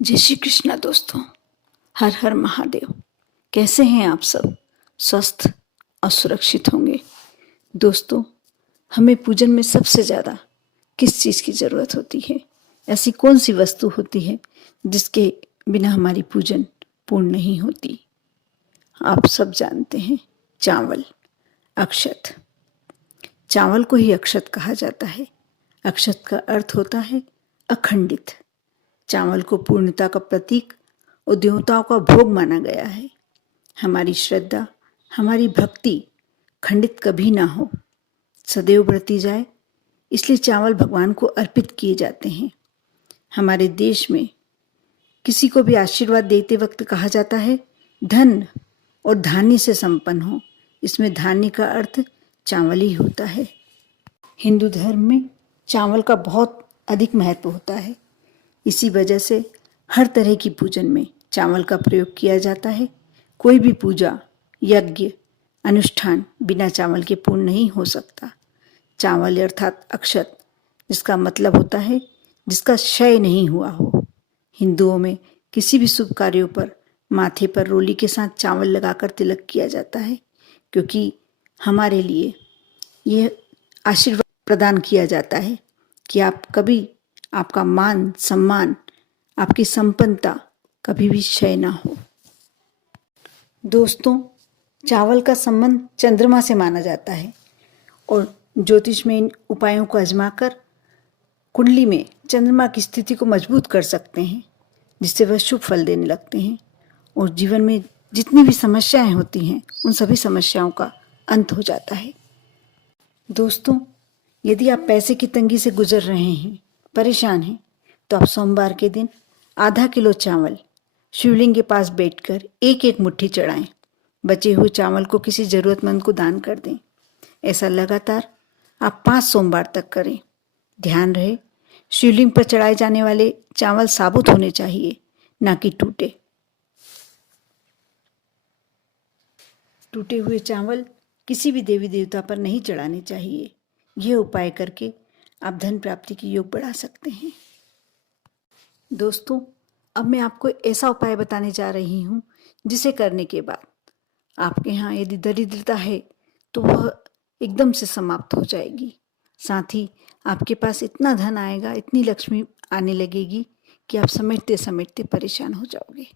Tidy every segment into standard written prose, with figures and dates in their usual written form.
जय श्री कृष्णा दोस्तों। हर हर महादेव। कैसे हैं आप सब? स्वस्थ और सुरक्षित होंगे। दोस्तों, हमें पूजन में सबसे ज़्यादा किस चीज़ की ज़रूरत होती है? ऐसी कौन सी वस्तु होती है जिसके बिना हमारी पूजन पूर्ण नहीं होती? आप सब जानते हैं, चावल, अक्षत। चावल को ही अक्षत कहा जाता है। अक्षत का अर्थ होता है अखंडित। चावल को पूर्णता का प्रतीक और देवताओं का भोग माना गया है। हमारी श्रद्धा, हमारी भक्ति खंडित कभी ना हो, सदैव बढ़ती जाए, इसलिए चावल भगवान को अर्पित किए जाते हैं। हमारे देश में किसी को भी आशीर्वाद देते वक्त कहा जाता है धन और धान्य से संपन्न हो। इसमें धान्य का अर्थ चावल ही होता है। हिंदू धर्म में चावल का बहुत अधिक महत्व होता है। इसी वजह से हर तरह की पूजन में चावल का प्रयोग किया जाता है। कोई भी पूजा, यज्ञ, अनुष्ठान बिना चावल के पूर्ण नहीं हो सकता। चावल अर्थात अक्षत, जिसका मतलब होता है जिसका क्षय नहीं हुआ हो। हिंदुओं में किसी भी शुभ कार्यों पर माथे पर रोली के साथ चावल लगाकर तिलक किया जाता है, क्योंकि हमारे लिए यह आशीर्वाद प्रदान किया जाता है कि आप कभी, आपका मान सम्मान, आपकी संपन्नता कभी भी क्षय ना हो। दोस्तों, चावल का संबंध चंद्रमा से माना जाता है और ज्योतिष में इन उपायों को आजमाकर कुंडली में चंद्रमा की स्थिति को मजबूत कर सकते हैं, जिससे वह शुभ फल देने लगते हैं और जीवन में जितनी भी समस्याएं होती हैं उन सभी समस्याओं का अंत हो जाता है। दोस्तों, यदि आप पैसे की तंगी से गुजर रहे हैं, परेशान हैं, तो आप सोमवार के दिन आधा किलो चावल शिवलिंग के पास बैठकर एक एक मुट्ठी चढ़ाएं। बचे हुए चावल को किसी ज़रूरतमंद को दान कर दें। ऐसा लगातार आप 5 सोमवार तक करें। ध्यान रहे, शिवलिंग पर चढ़ाए जाने वाले चावल साबुत होने चाहिए, ना कि टूटे। टूटे हुए चावल किसी भी देवी देवता पर नहीं चढ़ाने चाहिए। यह उपाय करके आप धन प्राप्ति की योग बढ़ा सकते हैं। दोस्तों, अब मैं आपको ऐसा उपाय बताने जा रही हूँ जिसे करने के बाद आपके यहाँ यदि दरिद्रता है तो वह एकदम से समाप्त हो जाएगी। साथ ही आपके पास इतना धन आएगा, इतनी लक्ष्मी आने लगेगी कि आप समेटते समेटते परेशान हो जाओगे।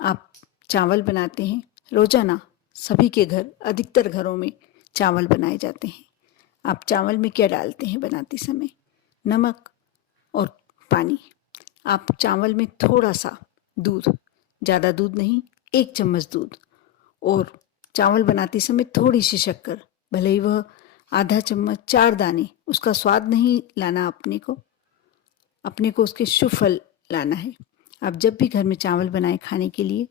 आप चावल बनाते हैं रोजाना, सभी के घर, अधिकतर घरों में चावल बनाए जाते हैं। आप चावल में क्या डालते हैं बनाते समय? नमक और पानी। आप चावल में थोड़ा सा दूध, ज़्यादा दूध नहीं, 1 चम्मच दूध, और चावल बनाते समय थोड़ी सी शक्कर, भले ही वह आधा चम्मच, 4 दाने। उसका स्वाद नहीं लाना अपने को उसके शुभ फल लाना है। आप जब भी घर में चावल बनाए खाने के लिए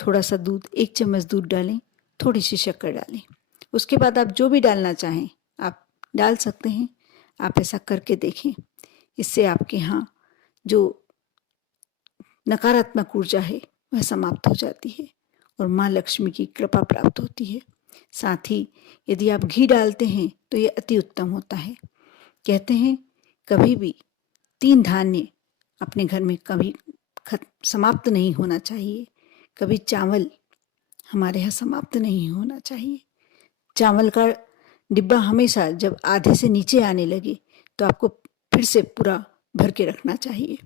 थोड़ा सा दूध, 1 चम्मच दूध डालें, थोड़ी सी शक्कर डालें। उसके बाद आप जो भी डालना चाहें आप डाल सकते हैं। आप ऐसा करके देखें। इससे आपके यहाँ जो नकारात्मक ऊर्जा है वह समाप्त हो जाती है और माँ लक्ष्मी की कृपा प्राप्त होती है। साथ ही यदि आप घी डालते हैं तो ये अति उत्तम होता है। कहते हैं कभी भी 3 धान्य अपने घर में कभी समाप्त नहीं होना चाहिए। कभी चावल हमारे यहाँ समाप्त नहीं होना चाहिए। चावल का डिब्बा हमेशा जब आधे से नीचे आने लगे तो आपको फिर से पूरा भर के रखना चाहिए।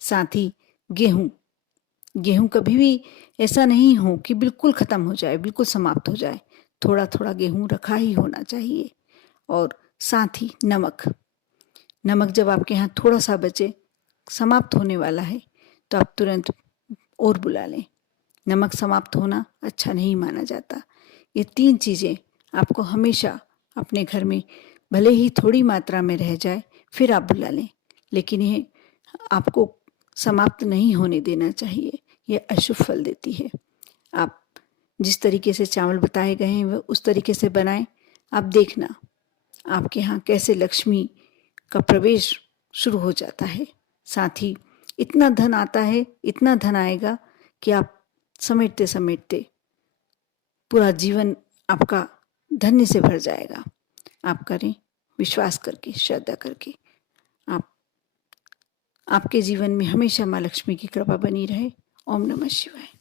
साथ ही गेहूँ कभी भी ऐसा नहीं हो कि बिल्कुल ख़त्म हो जाए, बिल्कुल समाप्त हो जाए। थोड़ा थोड़ा गेहूँ रखा ही होना चाहिए। और साथ ही नमक जब आपके यहाँ थोड़ा सा बचे, समाप्त होने वाला है, तो आप तुरंत और बुला लें। नमक समाप्त होना अच्छा नहीं माना जाता। ये 3 चीज़ें आपको हमेशा अपने घर में, भले ही थोड़ी मात्रा में रह जाए, फिर आप बुला लें, लेकिन ये आपको समाप्त नहीं होने देना चाहिए। ये अशुभ फल देती है। आप जिस तरीके से चावल बताए गए हैं वह उस तरीके से बनाएं। आप देखना आपके यहाँ कैसे लक्ष्मी का प्रवेश शुरू हो जाता है। साथ ही इतना धन आता है, इतना धन आएगा कि आप समेटते समेटते पूरा जीवन आपका धन्य से भर जाएगा। आप करें, विश्वास करके, श्रद्धा करके। आप आपके जीवन में हमेशा माँ लक्ष्मी की कृपा बनी रहे। ओम नमः शिवाय।